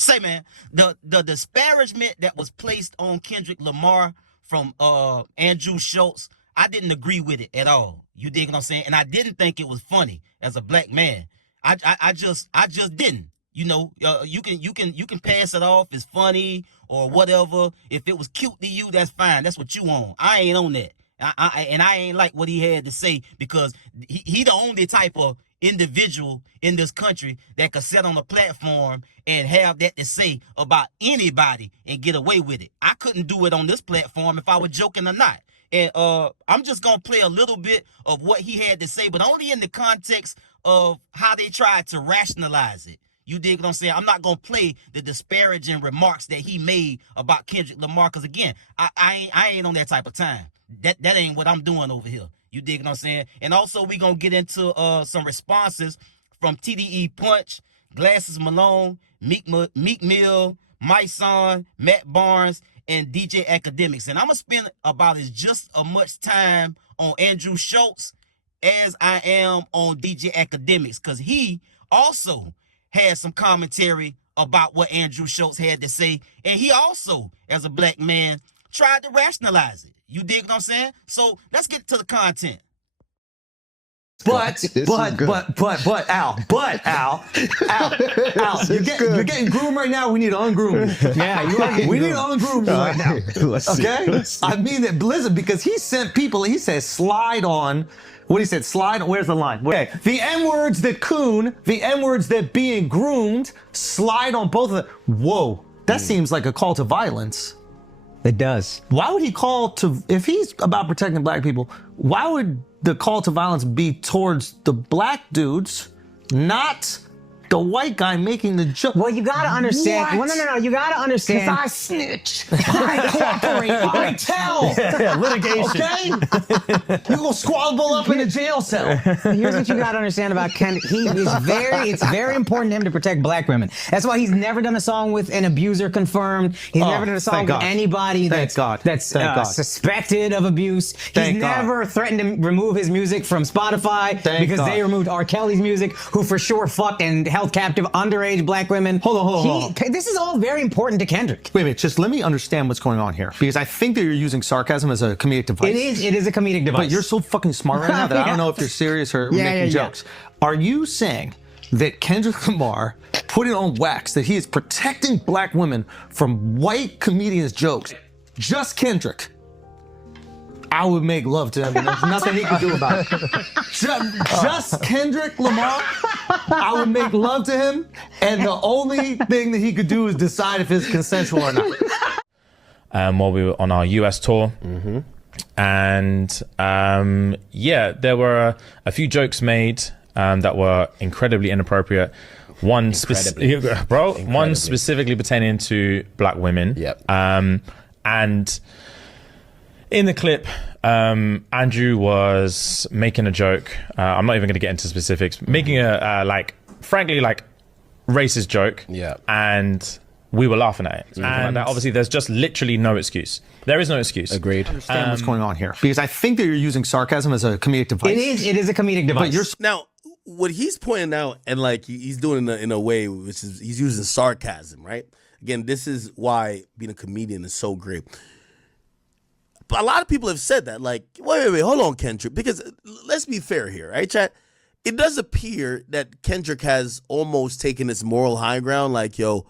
Say, man, the disparagement that was placed on Kendrick Lamar from Andrew Schulz, I didn't agree with it at all. You dig what I'm saying? And I didn't think it was funny as a black man. I just didn't. You know, you can pass it off as funny or whatever. If it was cute to you, that's fine. That's what you on. I ain't on that. I ain't like what he had to say, because he the only type of individual in this country that could sit on a platform and have that to say about anybody and get away with it. I couldn't do it on this platform if I was joking or not. And I'm just gonna play a little bit of what he had to say, but only in the context of how they tried to rationalize it. You dig what I'm saying? I'm not gonna play the disparaging remarks that he made about Kendrick Lamar, because again, I ain't on that type of time. That ain't what I'm doing over here. You dig what I'm saying? And also, we gonna get into some responses from TDE Punch, Glasses Malone, Meek Mill, My Son, Matt Barnes, and DJ Akademiks. And I'm gonna spend about just as much time on Andrew Schulz as I am on DJ Akademiks, because he also had some commentary about what Andrew Schulz had to say, and he also, as a black man, tried to rationalize it. You dig what I'm saying? So let's get to the content. Al, you're getting groomed right now. We need to ungroom you. Yeah, you are. We need to ungroom you right now. Okay? See. I mean that, listen, because he sent people, he says slide on. What he said, slide on, where's the line? Okay. The N-words that coon, the N-words that being groomed, slide on both of them. Whoa, that seems like a call to violence. It does. Why would he call to, if he's about protecting black people, why would the call to violence be towards the black dudes, not the white guy making the joke? Well, you gotta understand. What? Well, no. You gotta understand. Because I snitch. I cooperate. I tell. Yeah, litigation. Okay? You go squabble up in a jail cell. Here's what you gotta understand about Kendrick. It's very important to him to protect black women. That's why he's never done a song with an abuser confirmed. He's never done a song with anybody that's suspected of abuse. He's never threatened to remove his music from Spotify because they removed R. Kelly's music, who for sure fucked and held captive underage black women. Hold on. This is all very important to Kendrick. Wait a minute, just let me understand what's going on here, because I think that you're using sarcasm as a comedic device. It is a comedic device. But you're so fucking smart right now that I don't know if you're serious or making jokes. Are you saying that Kendrick Lamar put it on wax that he is protecting black women from white comedians' jokes? Just Kendrick. I would make love to him, and there's nothing he could do about it. Just Kendrick Lamar, I would make love to him, and the only thing that he could do is decide if it's consensual or not. While we were on our US tour. And yeah, there were a few jokes made that were incredibly inappropriate. One specifically pertaining to black women. Yep. And in the clip, Andrew was making a joke. I'm not even going to get into specifics. Making a frankly racist joke. Yeah. And we were laughing at it. And obviously, there's just literally no excuse. There is no excuse. Agreed. I understand what's going on here, because I think that you're using sarcasm as a comedic device. It is a comedic device. But now, what he's pointing out, and like he's doing it in a way which is he's using sarcasm, right? Again, this is why being a comedian is so great. But a lot of people have said that, like, wait, hold on, Kendrick, because let's be fair here, right, chat? It does appear that Kendrick has almost taken this moral high ground, like, yo,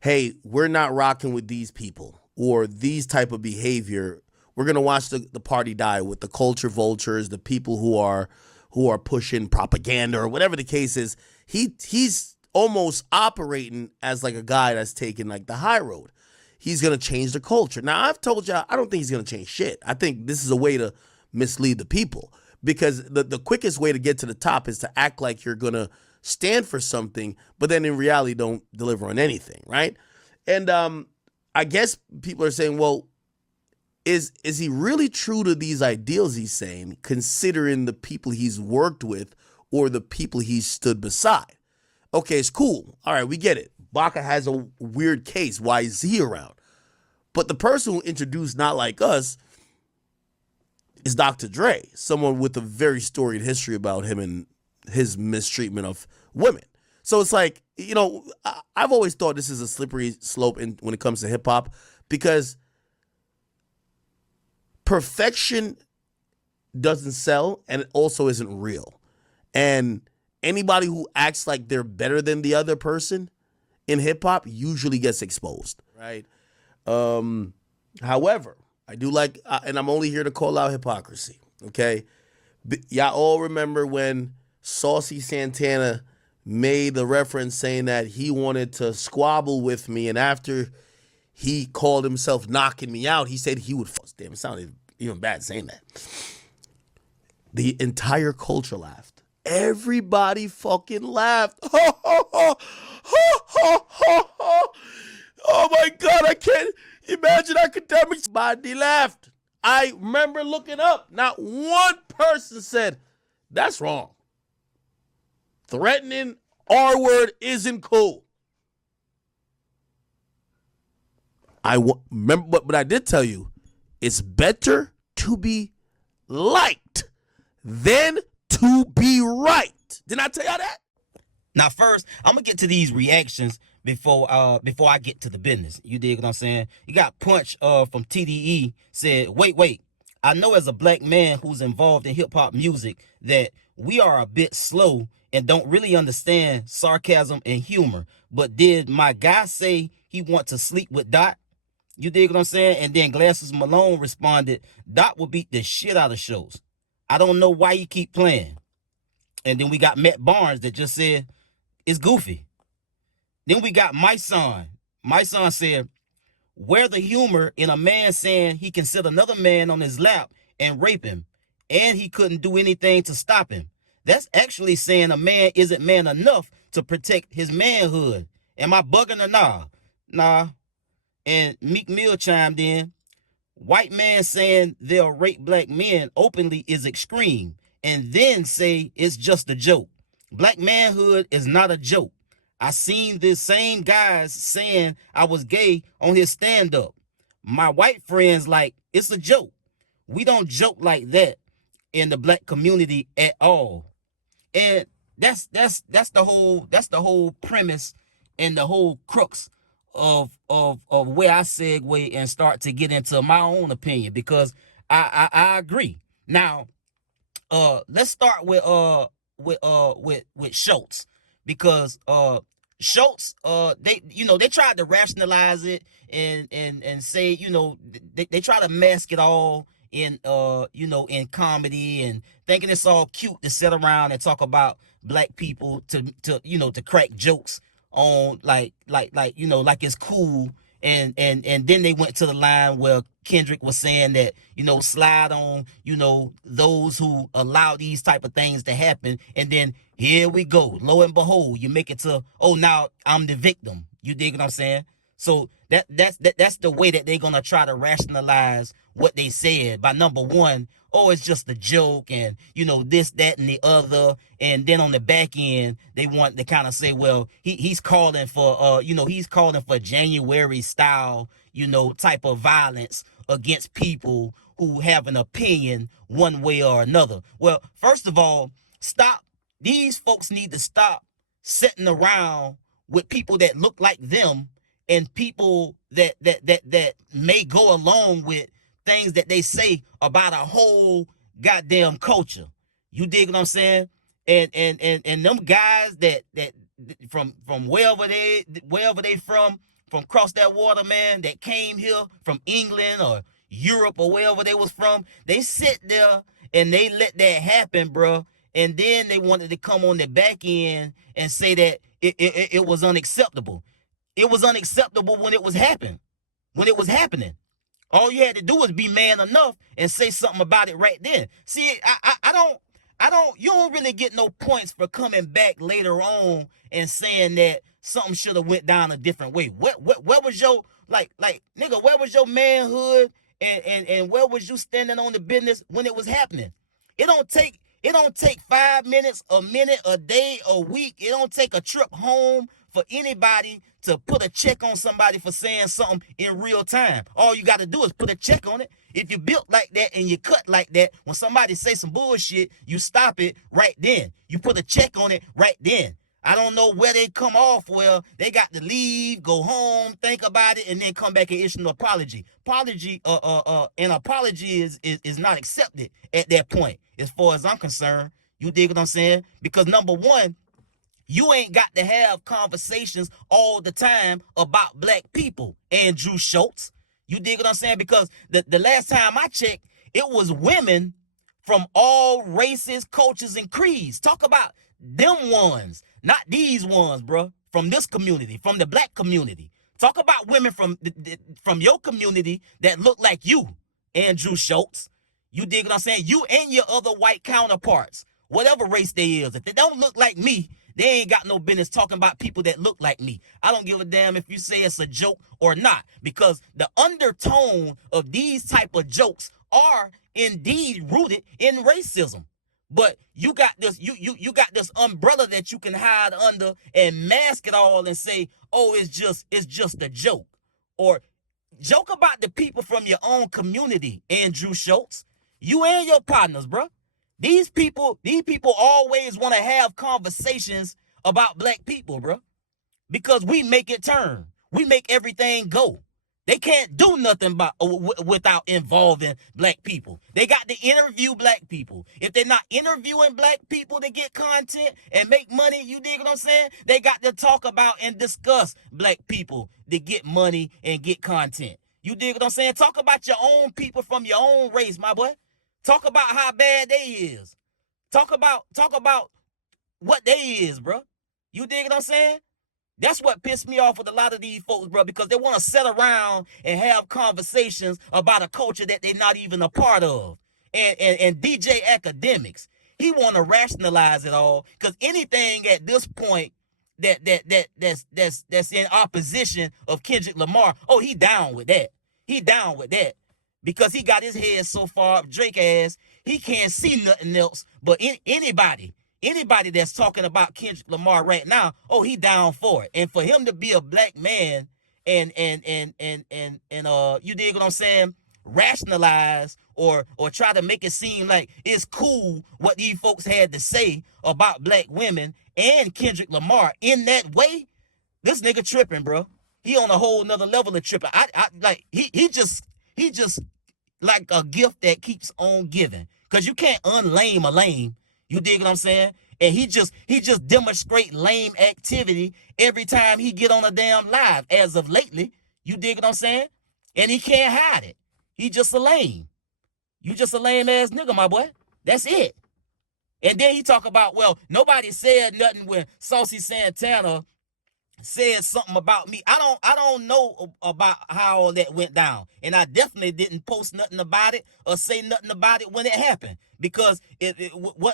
hey, we're not rocking with these people or these type of behavior. We're gonna watch the party die with the culture vultures, the people who are pushing propaganda or whatever the case is. He's almost operating as like a guy that's taking like the high road. He's going to change the culture. Now, I've told y'all, I don't think he's going to change shit. I think this is a way to mislead the people, because the quickest way to get to the top is to act like you're going to stand for something, but then in reality don't deliver on anything, right? And I guess people are saying, well, is he really true to these ideals he's saying, considering the people he's worked with or the people he's stood beside? Okay, it's cool. All right, we get it. Baca has a weird case. Why is he around? But the person who introduced Not Like Us is Dr. Dre, someone with a very storied history about him and his mistreatment of women. So it's like, you know, I've always thought this is a slippery slope when it comes to hip hop, because perfection doesn't sell, and it also isn't real. And anybody who acts like they're better than the other person in hip hop usually gets exposed, right? However, I do like, and I'm only here to call out hypocrisy, okay? Y'all all remember when Saucy Santana made the reference saying that he wanted to squabble with me, and after he called himself knocking me out, he said he would, damn, it sounded even bad saying that. The entire culture laughed. Everybody fucking laughed. Oh my God, I can't imagine Akademiks' body laughed. I remember looking up. Not one person said, that's wrong. Threatening R-word isn't cool. Remember, but I did tell you, it's better to be liked than to be right. Didn't I tell y'all that? Now, first, I'm gonna get to these reactions before I get to the business. You dig what I'm saying? You got Punch from TDE said, wait. I know as a black man who's involved in hip hop music that we are a bit slow and don't really understand sarcasm and humor. But did my guy say he want to sleep with Dot? You dig what I'm saying? And then Glasses Malone responded, Dot will beat the shit out of Schulz. I don't know why you keep playing. And then we got Matt Barnes that just said, it's goofy. Then we got my son. My son said, where the humor in a man saying he can sit another man on his lap and rape him, and he couldn't do anything to stop him. That's actually saying a man isn't man enough to protect his manhood. Am I bugging or nah? Nah. And Meek Mill chimed in, white man saying they'll rape black men openly is extreme, and then say it's just a joke. Black manhood is not a joke. I seen this same guys saying I was gay on his stand-up. My white friends like, it's a joke. We don't joke like that in the black community at all. And that's the whole premise and the whole crux of where I segue and start to get into my own opinion, because I agree. Now, let's start with Schulz, because Schulz, they tried to rationalize it and say, they try to mask it all in in comedy and thinking it's all cute to sit around and talk about black people to crack jokes on like it's cool. And then they went to the line where Kendrick was saying that, slide on, those who allow these type of things to happen. And then here we go. Lo and behold, you make it to, oh, now I'm the victim. You dig what I'm saying? So that's the way that they're going to try to rationalize what they said by, number one, oh, it's just a joke and, this, that, and the other. And then on the back end, they want to kind of say, well, he's calling for, he's calling for January style, type of violence against people who have an opinion one way or another. Well, first of all, stop. These folks need to stop sitting around with people that look like them and people that may go along with things that they say about a whole goddamn culture. You dig what I'm saying? And them guys that from wherever they from across that water, man, that came here from England or Europe or wherever they was from, they sit there and they let that happen, bro. And then they wanted to come on the back end and say that it was unacceptable. It was unacceptable when it was happening. All you had to do was be man enough and say something about it right then. See, you don't really get no points for coming back later on and saying that something should have went down a different way. Where was your, nigga, where was your manhood and where was you standing on the business when it was happening? It don't take 5 minutes, a minute, a day, a week. It don't take a trip home for anybody to put a check on somebody for saying something in real time. All you got to do is put a check on it. If you built like that and you cut like that, when somebody say some bullshit, you stop it right then. You put a check on it right then. I don't know where they come off. Well, they got to leave, go home, think about it, and then come back and issue an apology. An apology is not accepted at that point, as far as I'm concerned. You dig what I'm saying? Because number one, you ain't got to have conversations all the time about black people, Andrew Schulz. You dig what I'm saying? Because the last time I checked, it was women from all races, cultures, and creeds. Talk about them ones, not these ones, bro. From this community, from the black community. Talk about women from your community that look like you, Andrew Schulz. You dig what I'm saying? You and your other white counterparts, whatever race they is. If they don't look like me, they ain't got no business talking about people that look like me. I don't give a damn if you say it's a joke or not, because the undertone of these type of jokes are indeed rooted in racism. But you got this, you got this umbrella that you can hide under and mask it all and say, oh, it's just a joke. Or joke about the people from your own community, Andrew Schulz. You and your partners, bro. These people always want to have conversations about black people, bro. Because we make it turn. We make everything go. They can't do nothing without involving black people. They got to interview black people. If they're not interviewing black people to get content and make money, you dig what I'm saying? They got to talk about and discuss black people to get money and get content. You dig what I'm saying? Talk about your own people from your own race, my boy. Talk about how bad they is. Talk about what they is, bro. You dig what I'm saying? That's what pissed me off with a lot of these folks, bro, because they want to sit around and have conversations about a culture that they're not even a part of. And DJ Akademiks, he want to rationalize it all, because anything at this point that's in opposition of Kendrick Lamar, oh, he down with that. He down with that. Because he got his head so far up Drake ass, he can't see nothing else but anybody that's talking about Kendrick Lamar right now, oh, he down for it. And for him to be a black man and you dig what I'm saying, rationalize or try to make it seem like it's cool what these folks had to say about black women and Kendrick Lamar in that way, this nigga tripping, bro. He on a whole nother level of tripping. I like he just like a gift that keeps on giving. Cause you can't unlame a lame. You dig what I'm saying? And he just demonstrate lame activity every time he get on a damn live as of lately. You dig what I'm saying? And he can't hide it. He just a lame. You just a lame ass nigga, my boy. That's it. And then he talk about, well, nobody said nothing when Saucy Santana said something about me. I don't know about how all that went down. And I definitely didn't post nothing about it or say nothing about it when it happened. Because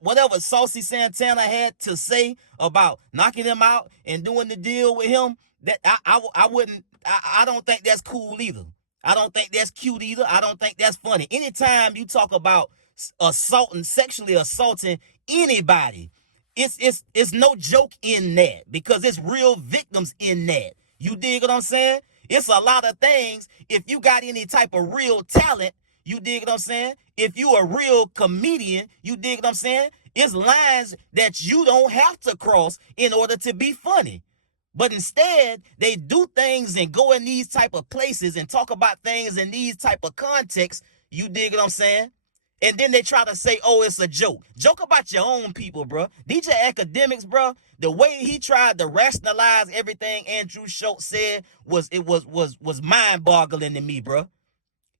whatever Saucy Santana had to say about knocking him out and doing the deal with him, that I don't think that's cool either. I don't think that's cute either. I don't think that's funny. Anytime you talk about sexually assaulting anybody, it's no joke in that, because it's real victims in that. You dig what I'm saying? It's a lot of things. If you got any type of real talent, you dig what I'm saying? If you a real comedian, you dig what I'm saying? It's lines that you don't have to cross in order to be funny. But instead, they do things and go in these type of places and talk about things in these type of contexts. You dig what I'm saying? And then they try to say, oh, it's a joke. Joke about your own people, bro. DJ Akademiks, bro, the way he tried to rationalize everything Andrew Schulz said was mind-boggling to me, bro.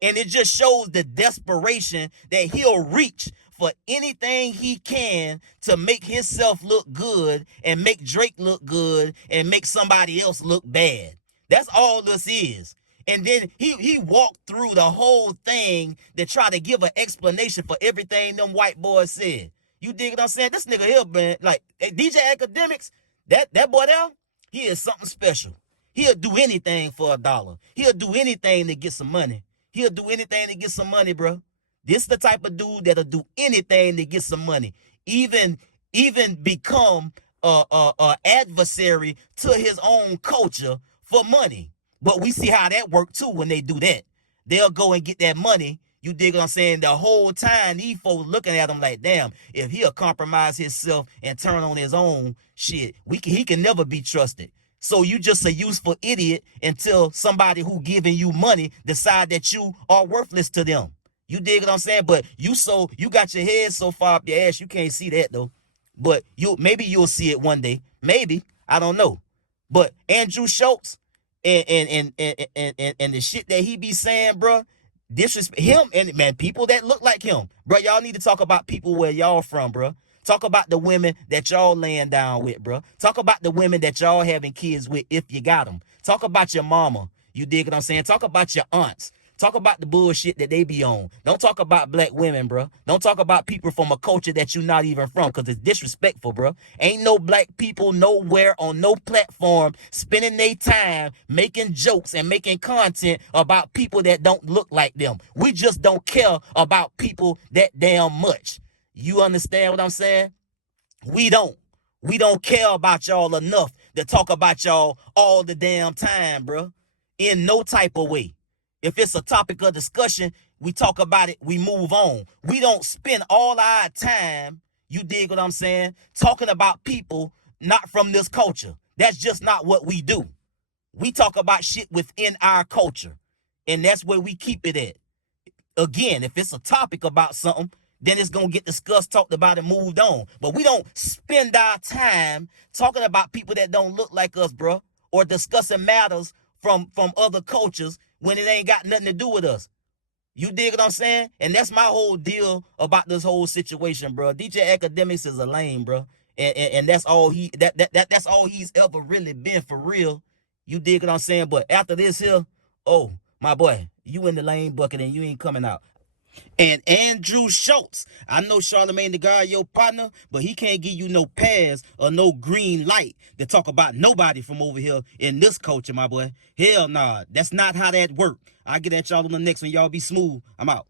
And it just shows the desperation that he'll reach for anything he can to make himself look good and make Drake look good and make somebody else look bad. That's all this is. And then he walked through the whole thing to try to give an explanation for everything them white boys said. You dig what I'm saying? This nigga here, man, like DJ Akademiks, that boy there, he is something special. He'll do anything for $1. He'll do anything to get some money. He'll do anything to get some money, bro. This the type of dude that'll do anything to get some money. Even become a adversary to his own culture for money. But we see how that work too when they do that. They'll go and get that money, You dig what I'm saying? The whole time, these folks looking at him like, damn, if he'll compromise himself and turn on his own shit, he can never be trusted. So you just a useful idiot until somebody who giving you money decide that you are worthless to them. You dig what I'm saying? But you got your head so far up your ass, you can't see that though. But maybe you'll see it one day. Maybe. I don't know. But Andrew Schulz and the shit that he be saying, bro, disrespect him and man, people that look like him. Bro, y'all need to talk about people where y'all from, bro. Talk about the women that y'all laying down with, bro. Talk about the women that y'all having kids with if you got them. Talk about your mama. You dig what I'm saying? Talk about your aunts. Talk about the bullshit that they be on. Don't talk about black women, bro. Don't talk about people from a culture that you're not even from, because it's disrespectful, bro. Ain't no black people nowhere on no platform spending their time making jokes and making content about people that don't look like them. We just don't care about people that damn much. You understand what I'm saying? We don't. We don't care about y'all enough to talk about y'all all the damn time, bro. In no type of way. If it's a topic of discussion, we talk about it, we move on. We don't spend all our time, you dig what I'm saying, talking about people not from this culture. That's just not what we do. We talk about shit within our culture, and that's where we keep it at. Again, if it's a topic about something, then it's going to get discussed, talked about, and moved on. But we don't spend our time talking about people that don't look like us, bro, or discussing matters from other cultures when it ain't got nothing to do with us. You dig what I'm saying? And that's my whole deal about this whole situation, bro. DJ Akademiks is a lame, bro. And that's all that's all he's ever really been, for real. You dig what I'm saying? But after this here, oh, my boy, you in the lame bucket and you ain't coming out. And Andrew Schulz, I know Charlamagne the God, your partner, but he can't give you no pass or no green light to talk about nobody from over here in this culture, my boy. Hell nah, that's not how that work. I'll get at y'all on the next one. Y'all be smooth. I'm out.